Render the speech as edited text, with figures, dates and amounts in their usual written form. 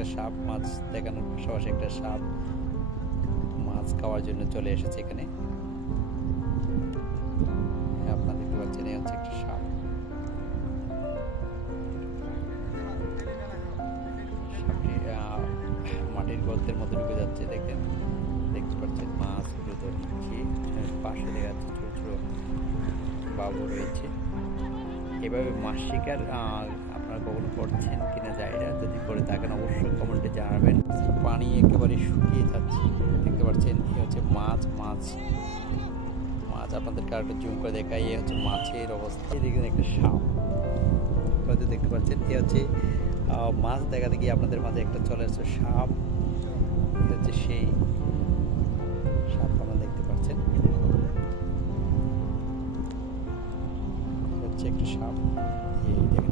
একটা সাপ মাছ দেখানোর পাশাপাশি একটা সাপ মাছ খাওয়ার জন্য চলে এসেছে এখানে। আপনারা দেখতে পাচ্ছেন এই হচ্ছে একটা সাপ। সাপটি মাটির গর্তের মধ্যে ঢুকে যাচ্ছে। দেখতে পাচ্ছেন মাছগুলো ধরছি, পাশে দেখা যাচ্ছে ছোট ছোট বাবু রয়েছে। এভাবে মাছ শিকার আপনারা কখনো করছেন কিনা যায় না, যদি করে থাকেন অবশ্যই কমেন্টে জানাবেন। পানি একেবারে শুকিয়ে যাচ্ছে, দেখতে পাচ্ছেন এই হচ্ছে মাছ আপনাদেরকে আরেকটা জুম করে দেখাই। এই হচ্ছে মাছের অবস্থা। দেখুন একটা সাপ হয়তো দেখতে পাচ্ছেন। এই হচ্ছে মাছ দেখাতে গিয়ে আপনাদের মাঝে একটা চলে আসছে সাপ। এই হচ্ছে সেই সাপ আপনারা দেখতে পাচ্ছেন, হচ্ছে একটা সাপ। এই দেখেন